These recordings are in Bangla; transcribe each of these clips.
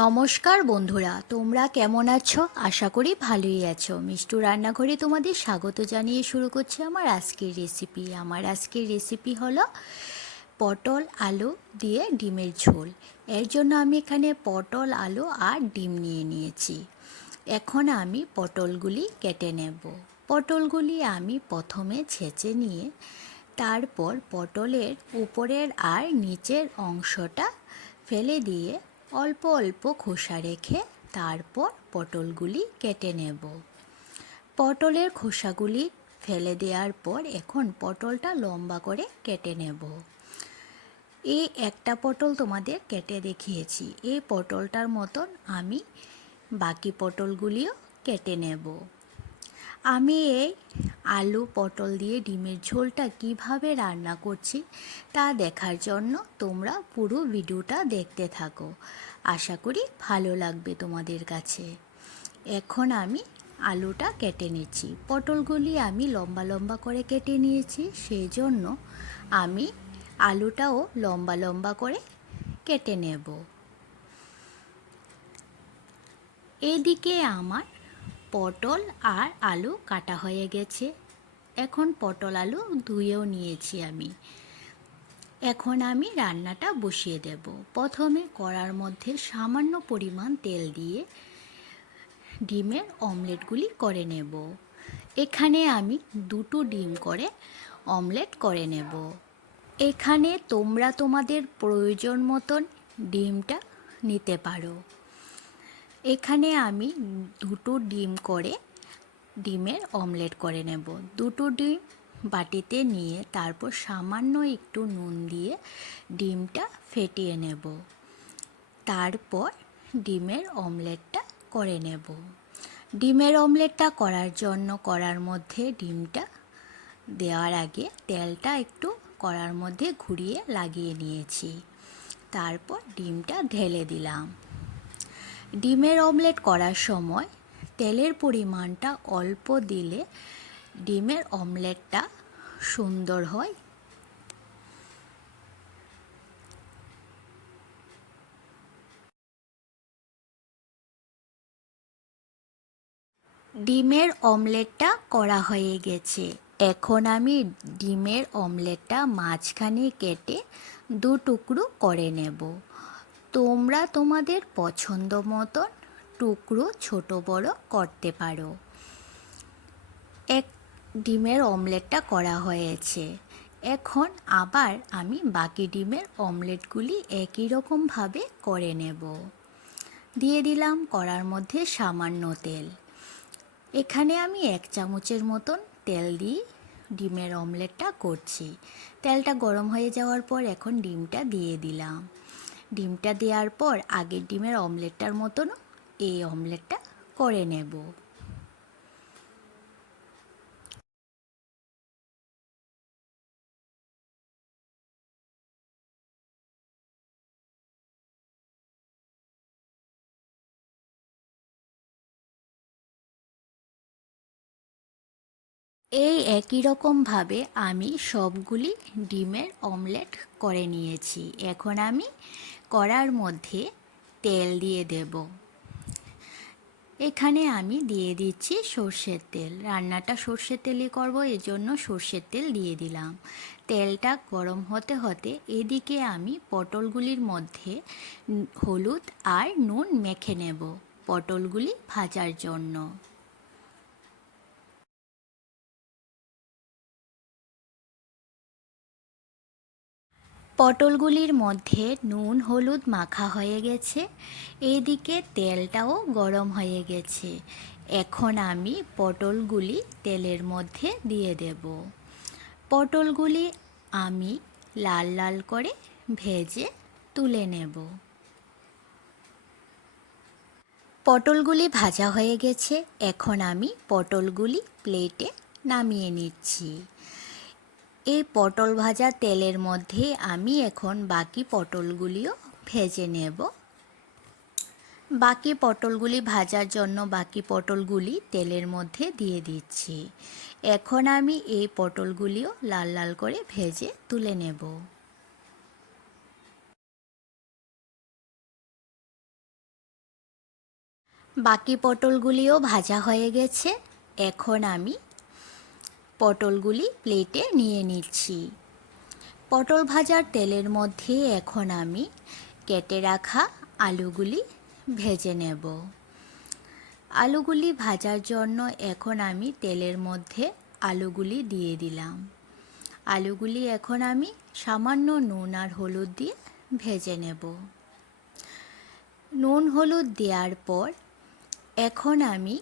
নমস্কার বন্ধুরা, তোমরা কেমন আছো? আশা করি ভালোই আছো। মিষ্টু রান্নাঘরে তোমাদের স্বাগত জানিয়ে শুরু করছি আমার আজকের রেসিপি আমার আজকের রেসিপি হলো পটল আলু দিয়ে ডিমের ঝোল। এর জন্য আমি এখানে পটল আলু আর ডিম নিয়ে নিয়েছি। এখন আমি পটলগুলি কেটে নেব। পটলগুলি আমি প্রথমে ছেঁচে নিয়ে তারপর পটলের উপরের আর নিচের অংশটা ফেলে দিয়ে অল্প অল্প খোসা রেখে তারপর পটলগুলি কেটে নেব। পটলের খোসাগুলি ফেলে দেওয়ার পর এখন পটলটা লম্বা করে কেটে নেব। এই একটা পটল তোমাদের কেটে দেখিয়েছি। এই পটলটার মতন আমি বাকি পটলগুলিও কেটে নেব। আমি এই আলু, পটল দিয়ে ডিমের ঝোলটা কীভাবে রান্না করছি তা দেখার জন্য তোমরা পুরো ভিডিওটা দেখতে থাকো। আশা করি ভালো লাগবে তোমাদের কাছে। এখন আমি আলুটা কেটে নিচ্ছি। পটলগুলি আমি লম্বা লম্বা করে কেটে নিয়েছি সেই জন্য আমি আলুটাও লম্বা লম্বা করে কেটে নেব। এদিকে আমার পটল আর আলু কাটা হয়ে গেছে। এখন পটল আলু ধুয়েও নিয়েছি আমি। এখন আমি রান্নাটা বসিয়ে দেব। প্রথমে কড়ার মধ্যে সামান্য পরিমাণ তেল দিয়ে ডিমের অমলেটগুলি করে নেব। এখানে আমি দুটো ডিম করে অমলেট করে নেব। এখানে তোমরা তোমাদের প্রয়োজন মতন ডিমটা নিতে পারো। এখানে আমি দুটো ডিম করে ডিমের অমলেট করে নেব। দুটো ডিম বাটিতে নিয়ে তারপর সামান্য একটু নুন দিয়ে ডিমটা ফেটিয়ে নেব। তারপর ডিমের অমলেটটা করে নেব। ডিমের অমলেটটা করার জন্য করার মধ্যে ডিমটা দেওয়ার আগে তেলটা একটু করার মধ্যে ঘুরিয়ে লাগিয়ে নিয়েছি। তারপর ডিমটা ঢেলে দিলাম। ডিমের অমলেট করার সময় তেলের পরিমাণটা অল্প দিলে ডিমের অমলেটটা সুন্দর হয়। ডিমের অমলেটটা করা হয়ে গেছে। এখন আমি ডিমের অমলেটটা মাঝখানে কেটে দু টুকরো করে নেব। তোমরা তোমাদের পছন্দ মতন টুকরো ছোট বড় করতে পারো। এক ডিমের অমলেটটা করা হয়েছে। এখন আবার আমি বাকি ডিমের অমলেটগুলি একই রকমভাবে করে নেব। দিয়ে দিলাম কড়ার মধ্যে সামান্য তেল। এখানে আমি এক চামচের মতন তেল দিয়ে ডিমের অমলেটটা করছি। তেলটা গরম হয়ে যাওয়ার পর এখন ডিমটা দিয়ে দিলাম। ডিমটা দেওয়ার পর আগের ডিমের অমলেটটার মতন এই অমলেটটা করে নেব। এই একই রকমভাবে আমি সবগুলি ডিমের অমলেট করে নিয়েছি। এখন আমি কড়ার মধ্যে তেল দিয়ে দেব। এখানে আমি দিয়ে দিচ্ছি সর্ষের তেল। রান্নাটা সর্ষের তেলে করব জন্য সর্ষের তেল দিয়ে দিলাম। তেলটা গরম হতে হতে এদিকে আমি পটলগুলির মধ্যে হলুদ আর নুন মেখে নেব, পটলগুলি ভাজার জন্য। পটলগুলির মধ্যে নুন, হলুদ মাখা হয়ে গেছে। এইদিকে তেলটাও গরম হয়ে গেছে। এখন আমি পটলগুলি তেলের মধ্যে দিয়ে দেব। পটলগুলি আমি লাল লাল করে ভেজে তুলে নেব। পটলগুলি ভাজা হয়ে গেছে। এখন আমি পটলগুলি প্লেটে নামিয়ে নিচ্ছি। এই পটল ভাজা তেলের মধ্যে আমি এখন বাকি পটলগুলিও ভেজে নেব। বাকি পটলগুলি ভাজার জন্য বাকি পটলগুলি তেলের মধ্যে দিয়ে দিচ্ছি। এখন আমি এই পটলগুলিও লাল লাল করে ভেজে তুলে নেব। বাকি পটলগুলিও ভাজা হয়ে গেছে। এখন আমি পটলগুলি প্লেটে নিয়ে নিচ্ছি। পটল ভাজার তেলের মধ্যে এখন আমি কেটে রাখা আলুগুলি ভেজে নেব। আলুগুলি ভাজার জন্য এখন আমি তেলের মধ্যে আলুগুলি দিয়ে দিলাম। আলুগুলি এখন আমি সামান্য নুন আর হলুদ দিয়ে ভেজে নেব। নুন হলুদ দেওয়ার পর এখন আমি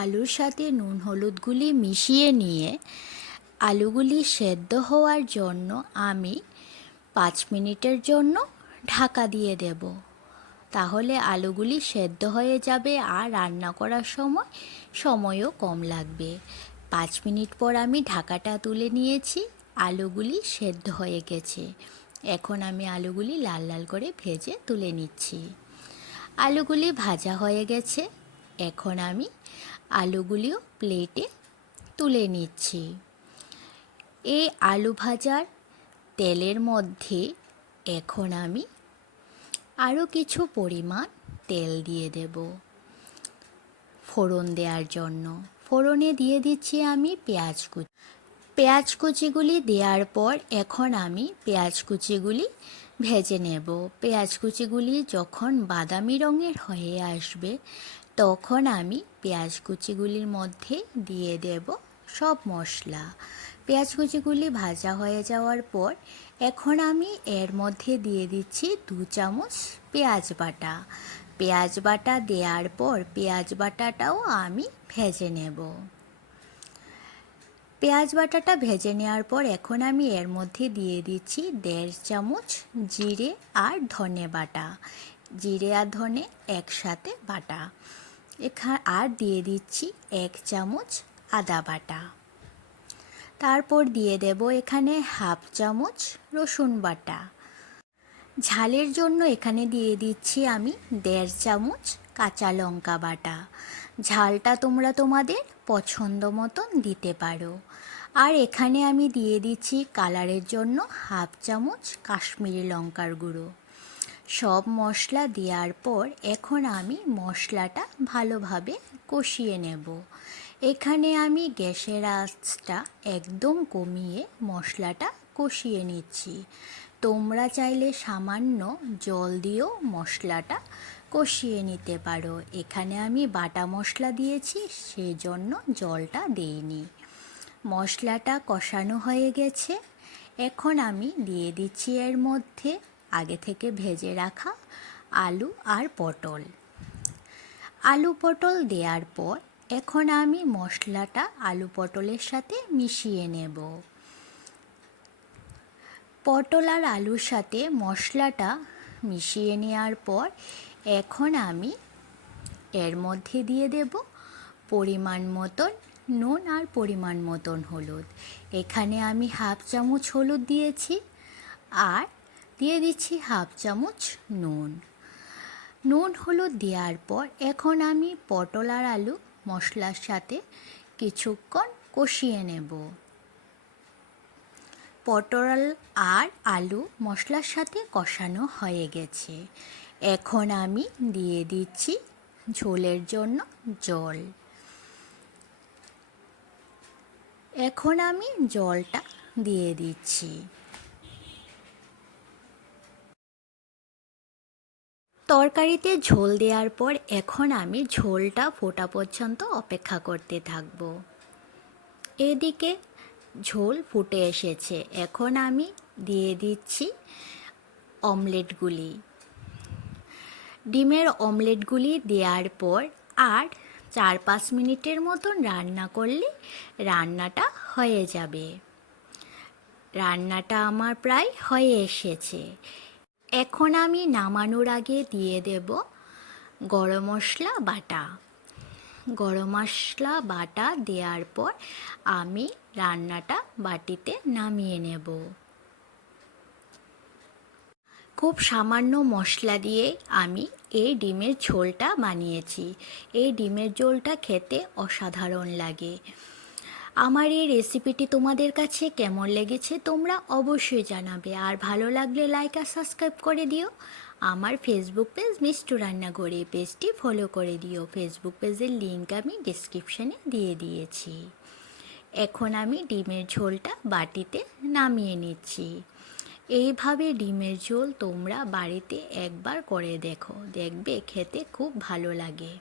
আলুর সাথে নুন হলুদগুলি মিশিয়ে নিয়ে আলুগুলি সেদ্ধ হওয়ার জন্য আমি পাঁচ মিনিটের জন্য ঢাকা দিয়ে দেব। তাহলে আলুগুলি সেদ্ধ হয়ে যাবে আর রান্না করার সময় সময়ও কম লাগবে। পাঁচ মিনিট পর আমি ঢাকাটা তুলে নিয়েছি, আলুগুলি সেদ্ধ হয়ে গেছে। এখন আমি আলুগুলি লাল লাল করে ভেজে তুলে নিচ্ছি। আলুগুলি ভাজা হয়ে গেছে। এখন আমি আলুগুলিও প্লেটে তুলে নিচ্ছি। এই আলু ভাজার তেলের মধ্যে এখন আমি আরও কিছু পরিমাণ তেল দিয়ে দেব। ফোড়ন দেওয়ার জন্য। ফোড়নে দিয়ে দিচ্ছি আমি পেঁয়াজ কুচি। পেঁয়াজ কুচিগুলি দেওয়ার পর এখন আমি পেঁয়াজ কুচিগুলি ভেজে নেব। পেঁয়াজ কুচিগুলি যখন বাদামি রঙের হয়ে আসবে তখন আমি পেঁয়াজ কুচিগুলির মধ্যে দিয়ে দেব সব মশলা। পেঁয়াজ কুচিগুলি ভাজা হয়ে যাওয়ার পর এখন আমি এর মধ্যে দিয়ে দিচ্ছি দু চামচ পেঁয়াজ বাটা। পেঁয়াজ বাটা দেওয়ার পর পেঁয়াজ বাটাটাও আমি ভেজে নেব। পেঁয়াজ বাটাটা ভেজে নেওয়ার পর এখন আমি এর মধ্যে দিয়ে দিচ্ছি দেড় চামচ জিরে আর ধনে বাটা। জিরে আর ধনে একসাথে বাটা। এখানে আর দিয়ে দিচ্ছি এক চামচ আদা বাটা। তারপর দিয়ে দেব এখানে হাফ চামচ রসুন বাটা। ঝালের জন্য এখানে দিয়ে দিচ্ছি আমি দেড় চামচ কাঁচা লঙ্কা বাটা। ঝালটা তোমরা তোমাদের পছন্দ মতন দিতে পারো। আর এখানে আমি দিয়ে দিচ্ছি কালারের জন্য হাফ চামচ কাশ্মীরি লঙ্কার গুঁড়ো। সব মশলা দেওয়ার পর এখন আমি মশলাটা ভালোভাবে কষিয়ে নেব। এখানে আমি গ্যাসের আঁচটা একদম কমিয়ে মশলাটা কষিয়ে নিচ্ছি। তোমরা চাইলে সামান্য জল দিয়েও মশলাটা কষিয়ে নিতে পারো। এখানে আমি বাটা মশলা দিয়েছি, সেজন্য জলটা দেইনি। মশলাটা কষানো হয়ে গেছে। এখন আমি দিয়ে দিচ্ছি এর মধ্যে আগে থেকে ভেজে রাখা আলু আর পটল। আলু পটল দেওয়ার পর এখন আমি মশলাটা আলু পটলের সাথে মিশিয়ে নেব। পটল আর আলুর সাথে মশলাটা মিশিয়ে নেওয়ার পর এখন আমি এর মধ্যে দিয়ে দেব পরিমাণ মতন নুন আর পরিমাণ মতন হলুদ। এখানে আমি হাফ চামচ হলুদ দিয়েছি আর দিয়ে দিচ্ছি হাফ চামচ নুন। নুন হলুদ দেওয়ার পর এখন আমি পটল আর আলু মশলার সাথে কিছুক্ষণ কষিয়ে নেব। পটল আর আলু মশলার সাথে কষানো হয়ে গেছে। এখন আমি দিয়ে দিচ্ছি ঝোলের জন্য জল। এখন আমি জলটা দিয়ে দিচ্ছি। তরকারিতে ঝোল দেওয়ার পর এখন আমি ঝোলটা ফোটা পর্যন্ত অপেক্ষা করতে থাকব। এদিকে ঝোল ফুটে এসেছে। এখন আমি দিয়ে দিচ্ছি অমলেটগুলি। ডিমের অমলেটগুলি দেওয়ার পর আর চার পাঁচ মিনিটের মতন রান্না করলে রান্নাটা হয়ে যাবে। রান্নাটা আমার প্রায় হয়ে এসেছে। এখন আমি নামানোর আগে দিয়ে দেব গরম মশলা, বাটা। গরম মশলা, বাটা দেওয়ার পর আমি রান্নাটা বাটিতে নামিয়ে নেব। খুব সামান্য মশলা দিয়ে আমি এই ডিমের ঝোলটা বানিয়েছি। এই ডিমের ঝোলটা খেতে অসাধারণ লাগে। আমার এই রেসিপিটি তোমাদের কাছে কেমন লেগেছে তোমরা অবশ্যই জানাবে। আর ভালো লাগলে লাইক আর সাবস্ক্রাইব করে দিও। আমার ফেসবুক পেজ মিষ্টু রান্নাঘরে পেজটি ফলো করে দিও। ফেসবুক পেজের লিঙ্ক আমি ডিসক্রিপশানে দিয়ে দিয়েছি। এখন আমি ডিমের ঝোলটা বাটিতে নামিয়ে নিচ্ছি। এইভাবে ডিমের ঝোল তোমরা বাড়িতে একবার করে দেখো। দেখবে খেতে খুব ভালো লাগে।